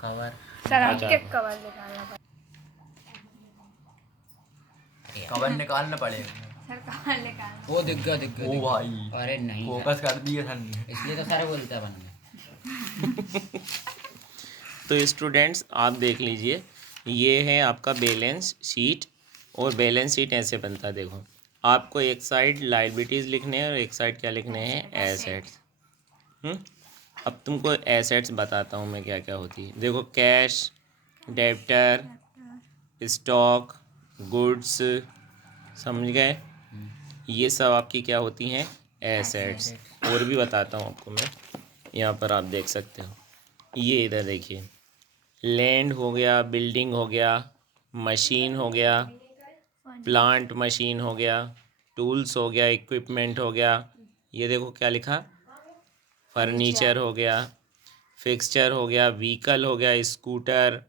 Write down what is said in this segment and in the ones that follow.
Cover. Sir अच्छा। आपके cover निकालना पड़ेगा। कवर निकालना पड़ेगा। सर कवर निकालना। वो दिख गया दिख गया ओ दिख गया। भाई अरे नहीं फोकस कर दिया सर ने। इसलिए तो सारे बोलता बन गया। तो स्टूडेंट्स आप देख लीजिए, ये है आपका बैलेंस शीट। और बैलेंस शीट ऐसे बनता है, देखो आपको एक साइड लायबिलिटीज़ लिखने हैं और एक साइड क्या लिखने हैं, एसेट्स। अब तुमको एसेट्स बताता हूँ मैं क्या क्या होती है। देखो कैश, डेब्टर, स्टॉक, गुड्स, समझ गए, ये सब आपकी क्या होती हैं, एसेट्स। और भी बताता हूँ आपको मैं, यहाँ पर आप देख सकते हो, ये इधर देखिए, लैंड हो गया, बिल्डिंग हो गया, मशीन हो गया, प्लांट मशीन हो गया, टूल्स हो गया, इक्विपमेंट हो गया, ये देखो क्या लिखा, फर्नीचर हो गया, फिक्सचर हो गया, व्हीकल हो गया, scooter,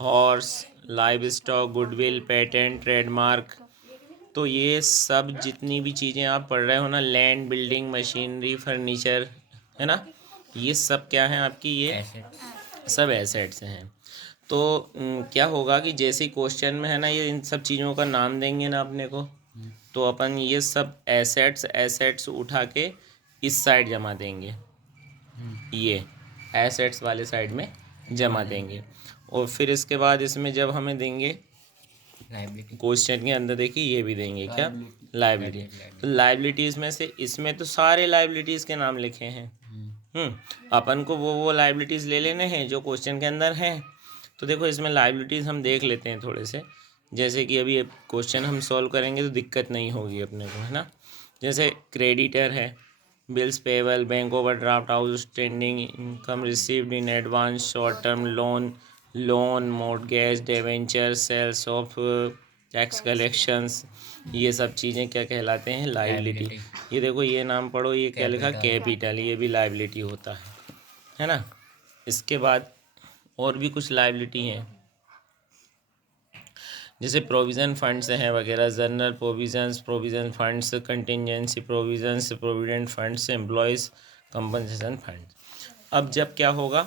horse, live stock, goodwill, patent, trademark. तो ये सब जितनी भी चीज़ें आप पढ़ रहे हो ना, लैंड, बिल्डिंग, मशीनरी, फर्नीचर, है ना, ये सब क्या है आपकी, ये सब एसेट्स हैं। तो क्या होगा कि जैसे ही क्वेश्चन में है ना, ये इन सब चीज़ों का नाम देंगे ना अपने को, तो अपन ये सब एसेट्स एसेट्स उठा के इस साइड जमा देंगे, ये एसेट्स वाले साइड में जमा देंगे। और फिर इसके बाद इसमें जब हमें देंगे क्वेश्चन के अंदर, देखिए ये भी देंगे क्या, लायबिलिटी। तो लायबिलिटीज़ में से इसमें तो सारे लायबिलिटीज़ के नाम लिखे हैं। अपन को वो लायबिलिटीज़ ले लेने हैं जो क्वेश्चन के अंदर हैं। तो देखो इसमें लायबिलिटीज़ हम देख लेते हैं थोड़े से, जैसे कि अभी क्वेश्चन हम सॉल्व करेंगे तो दिक्कत नहीं होगी अपने को, है ना। जैसे क्रेडिटर है, bills payable, bank overdraft, outstanding, income received in advance, short term loan, mortgage, debenture, sales of, tax collections, ये सब चीज़ें क्या कहलाते हैं, लायबिलिटी। ये देखो ये नाम पढ़ो, ये क्या लिखा, कैपिटल, ये भी लायबिलिटी होता है ना। इसके बाद और भी कुछ लायबिलिटी हैं, जैसे प्रोविज़न फंड्स हैं वगैरह, general provision funds, contingency provisions, provident funds, employees compensation funds. अब जब क्या होगा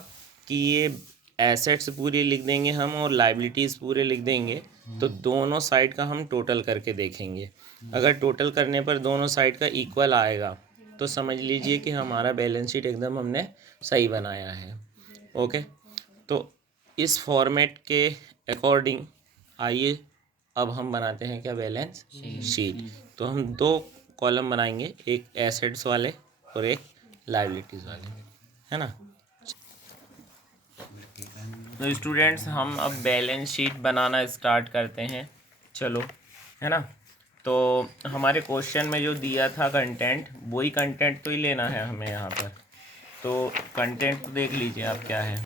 कि ये एसेट्स पूरे लिख देंगे हम और लायबिलिटीज़ पूरे लिख देंगे, तो दोनों साइड का हम टोटल करके देखेंगे। अगर टोटल करने पर दोनों साइड का इक्वल आएगा तो समझ लीजिए कि हमारा बैलेंस शीट एकदम हमने सही बनाया है। ओके, तो इस फॉर्मेट के अकॉर्डिंग आइए अब हम बनाते हैं क्या, बैलेंस शीट। तो हम दो कॉलम बनाएंगे, एक एसेट्स वाले और एक लायबिलिटीज़ वाले, है ना। तो स्टूडेंट्स हम अब बैलेंस शीट बनाना स्टार्ट करते हैं, चलो, है ना। तो हमारे क्वेश्चन में जो दिया था कंटेंट, वही कंटेंट तो ही लेना है हमें यहाँ पर। तो कंटेंट देख लीजिए आप क्या है,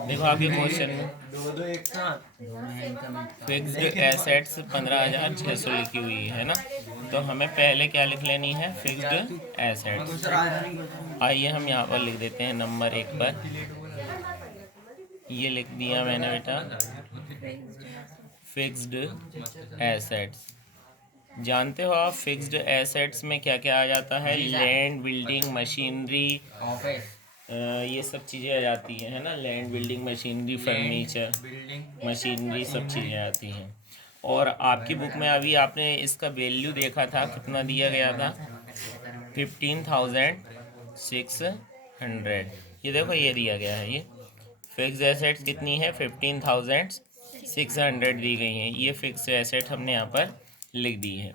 देखो आपके क्वेश्चन में फिक्स्ड एसेट्स 15,600 लिखी हुई है ना। तो हमें पहले क्या लिख लेनी है, फिक्स्ड एसेट्स। आइए हम यहाँ पर लिख देते हैं नंबर 1 पर, ये लिख दिया मैंने बेटा, फिक्स्ड एसेट्स। जानते हो आप फिक्स्ड एसेट्स में क्या क्या आ जाता है, लैंड, बिल्डिंग, मशीनरी, ये सब चीज़ें आ जाती हैं, है ना। Land, building, machinery, furniture, machinery, सब चीज़ें आती हैं। और आपकी बुक में अभी आपने इसका वैल्यू देखा था, कितना दिया गया था, 15,600। ये देखो ये दिया गया है, ये फिक्स एसेट्स कितनी है, 15,600 दी गई हैं। ये फिक्स एसेट हमने यहाँ पर लिख दी है।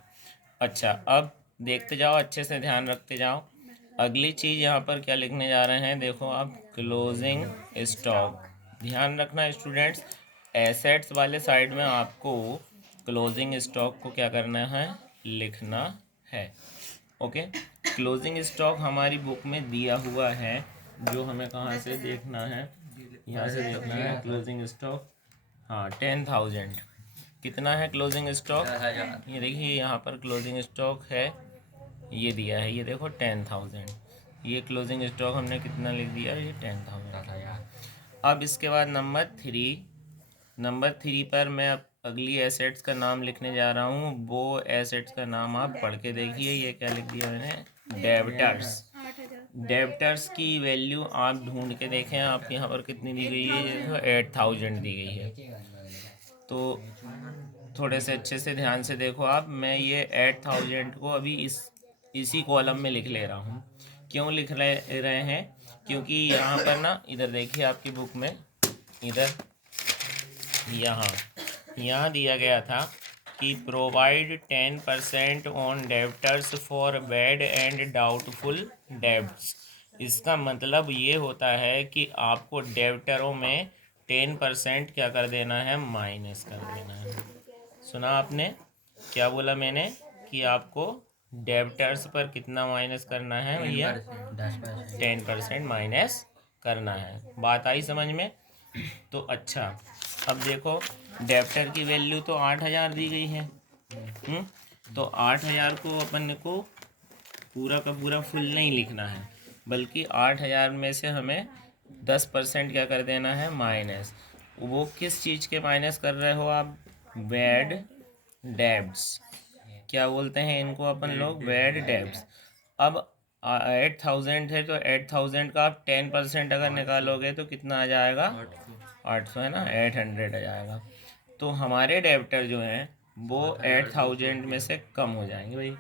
अच्छा, अब देखते जाओ, अच्छे से ध्यान रखते जाओ। अगली चीज़ यहाँ पर क्या लिखने जा रहे हैं, देखो आप, क्लोजिंग स्टॉक। ध्यान रखना स्टूडेंट्स, एसेट्स वाले साइड में आपको क्लोजिंग स्टॉक को क्या करना है, लिखना है। ओके, क्लोजिंग स्टॉक हमारी बुक में दिया हुआ है, जो हमें कहाँ से देखना है, यहाँ से देखना है। क्लोजिंग स्टॉक, हाँ, 10,000। कितना है क्लोजिंग स्टॉक, ये देखिए यहाँ पर क्लोजिंग स्टॉक है, ये दिया है, ये देखो 10,000। ये क्लोजिंग स्टॉक हमने कितना लिख दिया, ये 10,000। अब इसके बाद नंबर थ्री पर मैं अब अगली एसेट्स का नाम लिखने जा रहा हूँ। वो एसेट्स का नाम आप पढ़ के देखिए, ये क्या लिख दिया मैंने, डेबिटर्स। डेब्टर्स की वैल्यू आप ढूंढ के देखें, आप यहाँ पर कितनी दी गई है, 8000 दी गई है। तो थोड़े से अच्छे से ध्यान से देखो आप, मैं ये 8000 को अभी इसी कॉलम में लिख ले रहा हूँ। क्यों लिख रहे हैं, क्योंकि यहाँ पर ना, इधर देखिए आपकी बुक में, इधर यहाँ दिया गया था कि provide 10% on debtors for bad and doubtful debts. इसका मतलब ये होता है कि आपको डेब्टरों में 10% क्या कर देना है, माइनस कर देना है। सुना आपने क्या बोला मैंने, कि आपको डेब्टर्स पर कितना माइनस करना है भैया, 10% माइनस करना है। बात आई समझ में? तो अच्छा, अब देखो डेब्टर की वैल्यू तो 8000 दी गई है। तो 8000 को अपन को पूरा का पूरा फुल नहीं लिखना है, बल्कि 8000 में से हमें 10% क्या कर देना है, माइनस। वो किस चीज़ के माइनस कर रहे हो आप, बैड डेब्ट्स। क्या बोलते हैं इनको अपन लोग, बैड डेब्ट्स। अब 8000 है तो 8000 का आप 10% अगर निकालोगे तो कितना आ जाएगा, 800 है ना, 800 आ जाएगा। तो हमारे डेब्टर जो हैं वो 8000 में से कम हो जाएंगे भाई।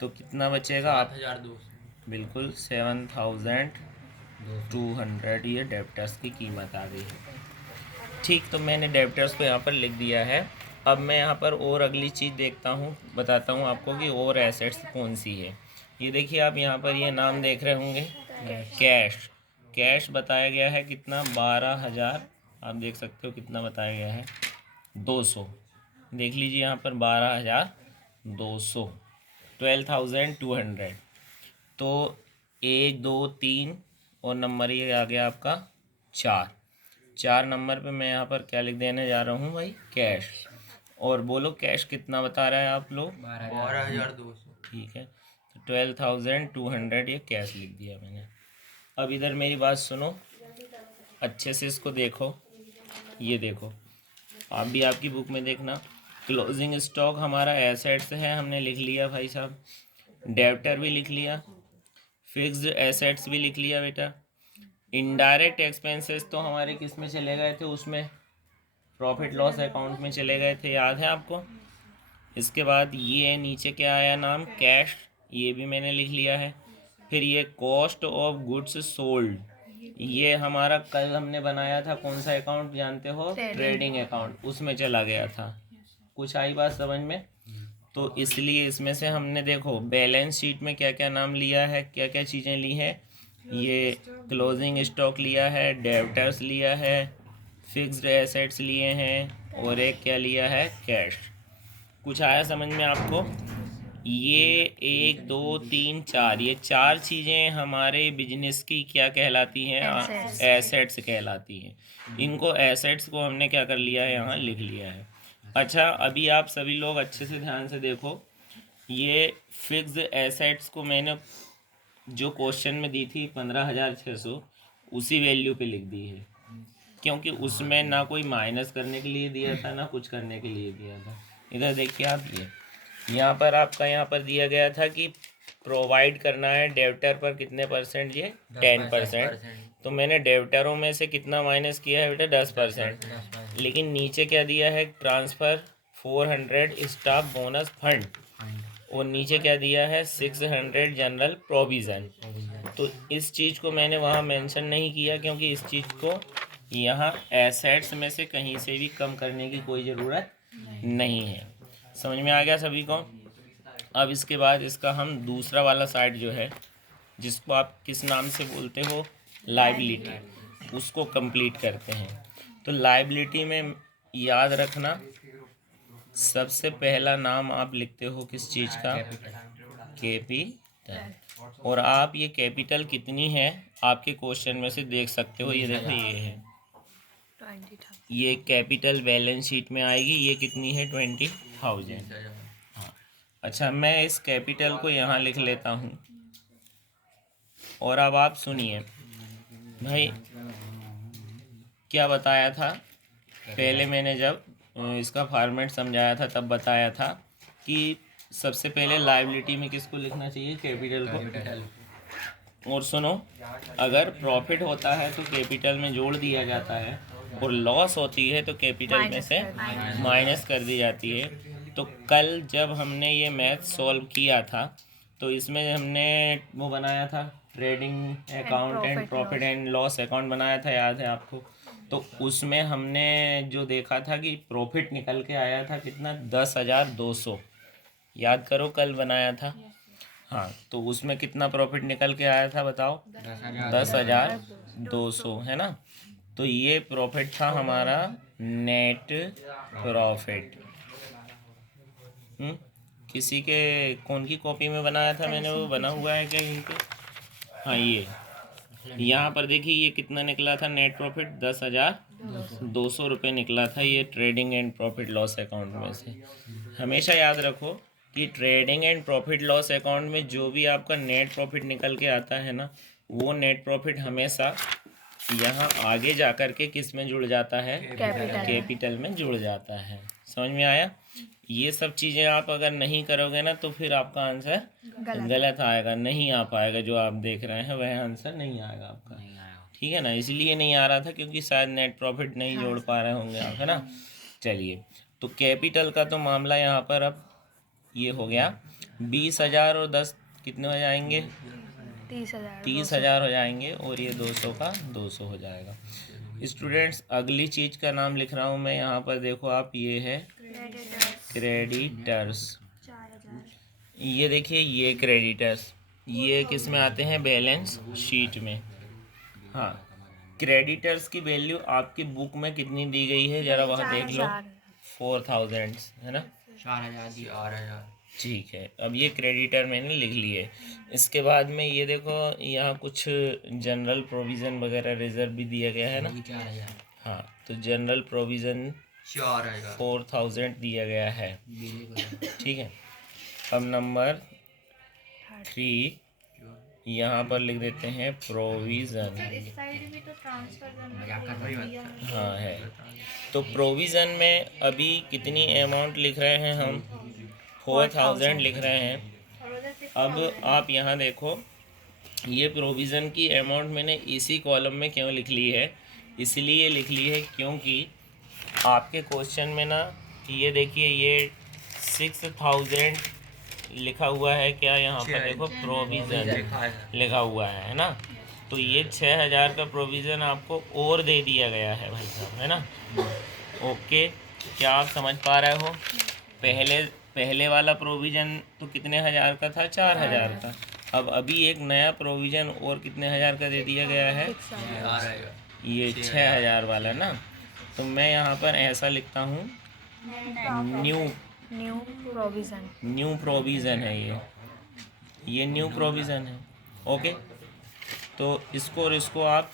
तो कितना बचेगा आप, 7200। बिल्कुल 7200 ये डेब्टर्स की कीमत आ गई है। ठीक, तो मैंने डेब्टर्स को यहाँ पर लिख दिया है। अब मैं यहाँ पर और अगली चीज़ देखता हूँ, बताता हूँ आपको कि और एसेट्स कौन सी है। ये देखिए आप यहाँ पर ये नाम देख रहे होंगे, कैश। कैश बताया गया है कितना, 12000। आप देख सकते हो कितना बताया गया है, 200। देख लीजिए यहाँ पर 12200, 12200। तो 1 2 3 और नंबर ये आ गया आपका 4 नंबर पे मैं यहाँ पर क्या लिख देने जा रहा हूँ भाई, कैश। और बोलो कैश कितना बता रहा है आप लोग, 12200। ठीक है, तो 12200 ये कैश लिख दिया मैंने। अब इधर मेरी बात सुनो, अच्छे से इसको देखो। ये देखो, आप भी आपकी बुक में देखना, क्लोजिंग स्टॉक हमारा एसेट्स है, हमने लिख लिया भाई साहब। डेब्टर भी लिख लिया, फिक्स्ड एसेट्स भी लिख लिया बेटा। इनडायरेक्ट एक्सपेंसेस तो हमारे किस में चले गए थे, उसमें प्रॉफिट लॉस अकाउंट में चले गए थे, याद है आपको। इसके बाद ये नीचे क्या आया नाम, कैश, ये भी मैंने लिख लिया है। फिर ये कॉस्ट ऑफ गुड्स सोल्ड, ये हमारा कल हमने बनाया था कौन सा अकाउंट जानते हो, ट्रेडिंग अकाउंट, उसमें चला गया था। कुछ आई बात समझ में? तो इसलिए इसमें से हमने देखो बैलेंस शीट में क्या क्या नाम लिया है, क्या क्या चीज़ें ली हैं। ये क्लोजिंग स्टॉक लिया है, डेब्टर्स लिया है, फिक्स्ड एसेट्स लिए हैं, और एक क्या लिया है, कैश। कुछ आया समझ में आपको? ये 1 2 3 4, ये 4 चीज़ें हमारे बिजनेस की क्या कहलाती हैं, एसेट्स कहलाती हैं। इनको एसेट्स को हमने क्या कर लिया है, यहाँ लिख लिया है। अच्छा, अभी आप सभी लोग अच्छे से ध्यान से देखो, ये फिक्स्ड एसेट्स को मैंने जो क्वेश्चन में दी थी 15600, उसी वैल्यू पे लिख दी है, क्योंकि उसमें ना कोई माइनस करने के लिए दिया था, ना कुछ करने के लिए दिया था। इधर देखिए आप, ये यहाँ पर आपका यहाँ पर दिया गया था कि प्रोवाइड करना है डेब्टर पर कितने परसेंट, ये 10%। तो मैंने डेब्टरों में से कितना माइनस किया है बेटा, 10%। लेकिन नीचे क्या दिया है, ट्रांसफ़र 400 स्टाफ बोनस फंड, और नीचे क्या दिया है, 600 जनरल प्रोविज़न। तो इस चीज़ को मैंने वहाँ मेंशन नहीं किया, क्योंकि इस चीज़ को यहाँ एसेट्स में से कहीं से भी कम करने की कोई ज़रूरत नहीं है। समझ में आ गया सभी को? अब इसके बाद इसका हम दूसरा वाला साइड जो है, जिसको आप किस नाम से बोलते हो, लाइबिलिटी, उसको कंप्लीट करते हैं। तो लाइबिलिटी में याद रखना, सबसे पहला नाम आप लिखते हो किस चीज़ का, कैपिटल। और आप ये कैपिटल कितनी है आपके क्वेश्चन में से देख सकते हो, ये देखो ये है, ये कैपिटल बैलेंस शीट में आएगी, ये कितनी है, 20,000। हाँ, अच्छा, मैं इस कैपिटल को यहाँ लिख लेता हूँ। और अब आप सुनिए भाई, क्या बताया था पहले, मैंने जब इसका फॉर्मेट समझाया था तब बताया था कि सबसे पहले लायबिलिटी में किसको लिखना चाहिए, कैपिटल को। और सुनो, अगर प्रॉफिट होता है तो कैपिटल में जोड़ दिया जाता है, और लॉस होती है तो कैपिटल में से माइनस कर दी जाती है। तो कल जब हमने ये मैथ सॉल्व किया था तो इसमें हमने वो बनाया था, trading account and profit and loss account बनाया था, याद है आपको? तो उसमें हमने जो देखा था कि प्रॉफिट निकल के आया था कितना, 10,200। याद करो, कल बनाया था। हाँ, तो उसमें कितना प्रॉफिट निकल के आया था बताओ? 10,200, है ना? तो ये प्रॉफिट था हमारा नेट प्रॉफिट। किसी के कौन की कॉपी में बनाया था मैंने, वो बना हुआ है क्या यहीं पे? हाँ, ये यहाँ पर देखिए, ये कितना निकला था नेट प्रॉफिट, 10,200 रुपये निकला था ये trading and profit loss account में से। हमेशा याद रखो कि trading and profit loss account में जो भी आपका नेट प्रॉफिट निकल के आता है ना, वो नेट प्रॉफिट हमेशा यहाँ आगे जा कर के किस में जुड़ जाता है? कैपिटल में जुड़ जाता है। समझ में आया? ये सब चीज़ें आप अगर नहीं करोगे ना तो फिर आपका आंसर गलत आएगा, नहीं आ पाएगा। जो आप देख रहे हैं वह आंसर नहीं आएगा आपका, ठीक है ना? इसलिए नहीं आ रहा था क्योंकि शायद नेट प्रॉफिट नहीं जोड़ पा रहे होंगे आप, है ना? चलिए, तो कैपिटल का तो मामला यहाँ पर अब ये हो गया। 20,000 और 10 कितने हो जाएंगे? 30,000 हो जाएंगे, और ये 200 का 200 हो जाएगा। स्टूडेंट्स, अगली चीज़ का नाम लिख रहा हूँ मैं यहाँ पर, देखो आप, ये है क्रेडिटर्स। ये देखिए, ये क्रेडिटर्स, ये किस में आते हैं? बैलेंस शीट में। हाँ, क्रेडिटर्स की वैल्यू आपकी बुक में कितनी दी गई है, ज़रा वहाँ देख लो, 4,000, है ना? 4,000। ठीक है, अब ये क्रेडिटर मैंने लिख लिए। इसके बाद में ये देखो, यहाँ कुछ जनरल प्रोविज़न वगैरह रिजर्व भी दिया गया है ना? 4,000। हाँ, तो जनरल प्रोविज़न 4,000 दिया गया है, ठीक है। अब नंबर 3 यहाँ पर लिख देते हैं प्रोविज़न। हाँ है, तो प्रोविज़न में अभी कितनी अमाउंट लिख रहे हैं हम? 4,000 लिख रहे हैं। अब आप यहाँ देखो, ये प्रोविज़न की अमाउंट मैंने इसी कॉलम में क्यों लिख ली है? इसलिए लिख ली है क्योंकि आपके क्वेश्चन में ना, ये देखिए, ये 6,000 लिखा हुआ है क्या? यहाँ पर देखो, प्रोविज़न लिखा हुआ है ना? तो ये 6,000 का प्रोविज़न आपको और दे दिया गया है भाई साहब, है ना? ओके, क्या आप समझ पा रहे हो? पहले वाला प्रोविज़न तो कितने हज़ार का था? 4,000 का। अब अभी एक नया प्रोविज़न और कितने हज़ार का दे दिया गया है? ये 6,000 वाला ना। तो मैं यहाँ पर ऐसा लिखता हूँ, न्यू प्रोविज़न है ये न्यू प्रोविज़न है। ओके, तो इसको और इसको आप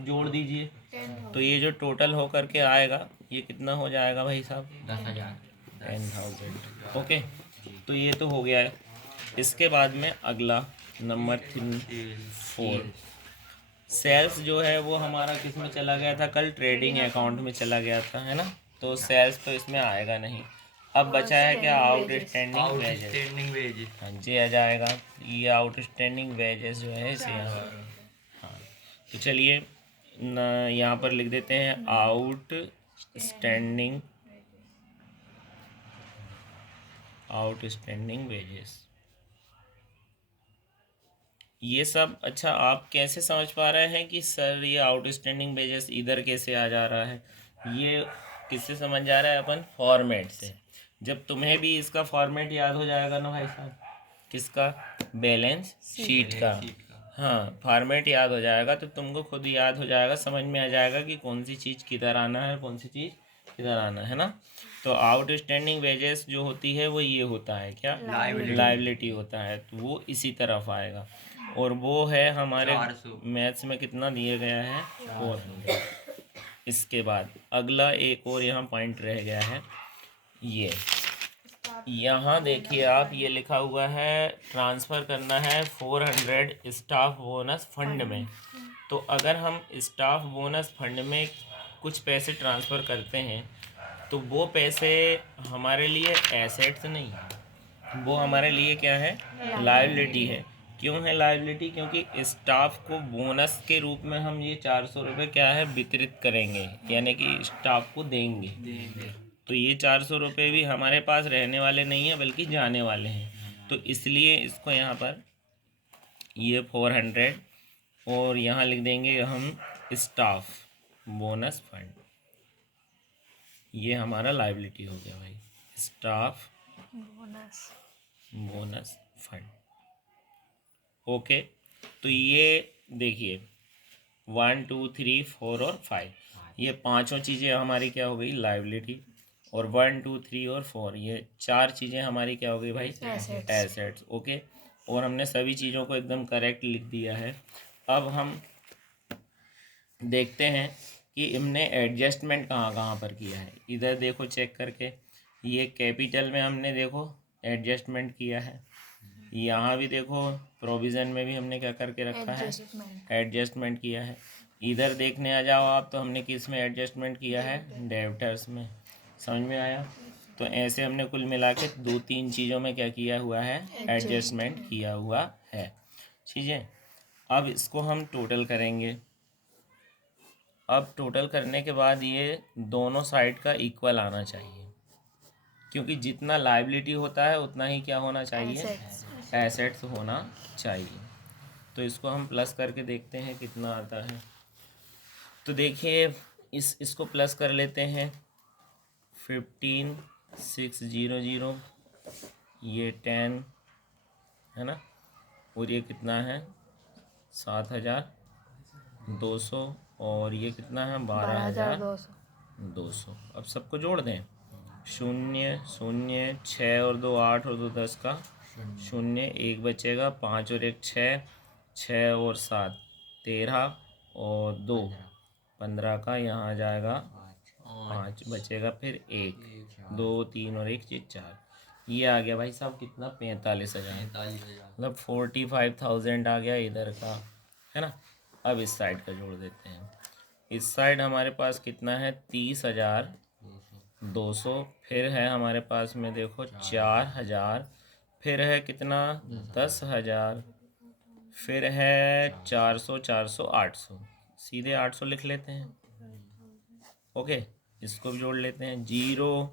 जोड़ दीजिए, तो ये जो टोटल हो करके आएगा, ये कितना हो जाएगा भाई साहब? 10,000। ओके, तो ये तो हो गया है। इसके बाद में अगला नंबर 4, सेल्स जो है वो हमारा किस में चला गया था? कल ट्रेडिंग अकाउंट में चला गया था, है ना? तो सेल्स तो इसमें आएगा नहीं। अब बचा है क्या? Outstanding wages. हाँ जी, आ जाएगा। ये आउटस्टैंडिंग वेजेस जो है इसे यहाँ, हाँ, तो चलिए यहाँ पर लिख देते हैं आउटस्टैंडिंग वेजेस। ये सब अच्छा, आप कैसे समझ पा रहे हैं कि सर ये आउटस्टैंडिंग वेजेस इधर कैसे आ जा रहा है? ये किससे समझ जा रहा है अपन? फॉर्मेट से। जब तुम्हें भी इसका फॉर्मेट याद हो जाएगा ना भाई साहब, किसका? बैलेंस शीट का। हाँ, फॉर्मेट याद हो जाएगा तो तुमको खुद याद हो जाएगा, समझ में आ जाएगा कि कौन सी चीज़ किधर आना है, कौन सी चीज़ किधर आना है ना? तो आउटस्टैंडिंग वेजेस जो होती है वो ये होता है क्या? लायबिलिटी होता है, तो वो इसी तरफ आएगा, और वो है हमारे मैथ्स में कितना दिया गया है? 400। इसके बाद अगला एक और यहाँ पॉइंट रह गया है, ये यहाँ देखिए आप, ये लिखा हुआ है ट्रांसफ़र करना है 400 स्टाफ बोनस फंड में। तो अगर हम स्टाफ बोनस फंड में कुछ पैसे ट्रांसफ़र करते हैं तो वो पैसे हमारे लिए एसेट्स नहीं, वो हमारे लिए क्या है? लायबिलिटी है। क्यों है लायबिलिटी? क्योंकि स्टाफ को बोनस के रूप में हम ये 400 रुपये क्या है वितरित करेंगे, यानी कि स्टाफ को देंगे। तो ये 400 रुपये भी हमारे पास रहने वाले नहीं हैं बल्कि जाने वाले हैं। तो इसलिए इसको यहाँ पर ये 400 और यहाँ लिख देंगे हम स्टाफ बोनस फंड। ये हमारा लायबिलिटी हो गया भाई, स्टाफ बोनस फंड। ओके, तो ये देखिए 1 2 3 4 और 5 ये पांचों चीज़ें हमारी क्या हो गई लायबिलिटी, और 1 2 3 और 4 ये 4 चीज़ें हमारी क्या हो गई भाई एसेट्स। ओके, और हमने सभी चीज़ों को एकदम करेक्ट लिख दिया है। अब हम देखते हैं कि हमने एडजस्टमेंट कहाँ कहाँ पर किया है। इधर देखो चेक करके, ये कैपिटल में हमने देखो एडजस्टमेंट किया है, यहाँ भी देखो प्रोविज़न में भी हमने क्या करके रखा है एडजस्टमेंट किया है। इधर देखने आ जाओ आप, तो हमने किस में एडजस्टमेंट किया है डेब्टर्स में। समझ में आया? तो ऐसे हमने कुल मिला के 2-3 चीज़ों में क्या किया हुआ है एडजस्टमेंट किया हुआ है। चीज़ें अब इसको हम टोटल करेंगे। अब टोटल करने के बाद ये दोनों साइड का इक्वल आना चाहिए, क्योंकि जितना लायबिलिटी होता है उतना ही क्या होना चाहिए एसेट्स होना चाहिए। तो इसको हम प्लस करके देखते हैं कितना आता है। तो देखिए इसको प्लस कर लेते हैं 15,600, ये 10 है ना, और ये कितना है 7,200, और ये कितना है 12,200। अब सबको जोड़ दें, 0 0 6 और 2 8 और 2 10 का 0, 1 बचेगा, 5 और 1 6, 6 और 7 13 और 2 15 का यहाँ आ जाएगा 5 बचेगा, फिर 1 2 3 और 1 4। ये आ गया भाई साहब कितना 45,000, मतलब 45,000 आ गया इधर का, है ना। अब इस साइड का जोड़ देते हैं। इस साइड हमारे पास कितना है 30,200, फिर है हमारे पास में देखो 4,000, फिर है कितना 10,000, फिर है 400 400 800, सीधे 800 लिख लेते हैं। ओके, इसको भी जोड़ लेते हैं 0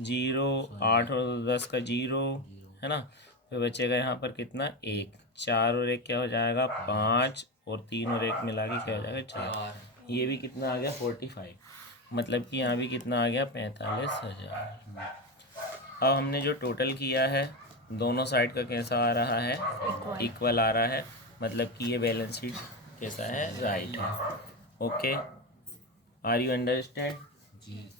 0 8 और 10 का 0 है ना, फिर बचेगा यहाँ पर कितना 1, 4 और 1 क्या हो जाएगा 5, और 3 और 1 मिला के क्या हो जाएगा 4। ये भी कितना आ गया 45, मतलब कि यहाँ भी कितना आ गया 45,000। अब हमने जो टोटल किया है दोनों साइड का कैसा आ रहा है इक्वल आ रहा है, मतलब कि ये बैलेंस शीट कैसा है राइट है। Okay, are you understand? जी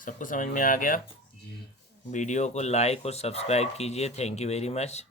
सबको समझ में आ गया? जी। वीडियो को लाइक और सब्सक्राइब कीजिए। Thank you very much.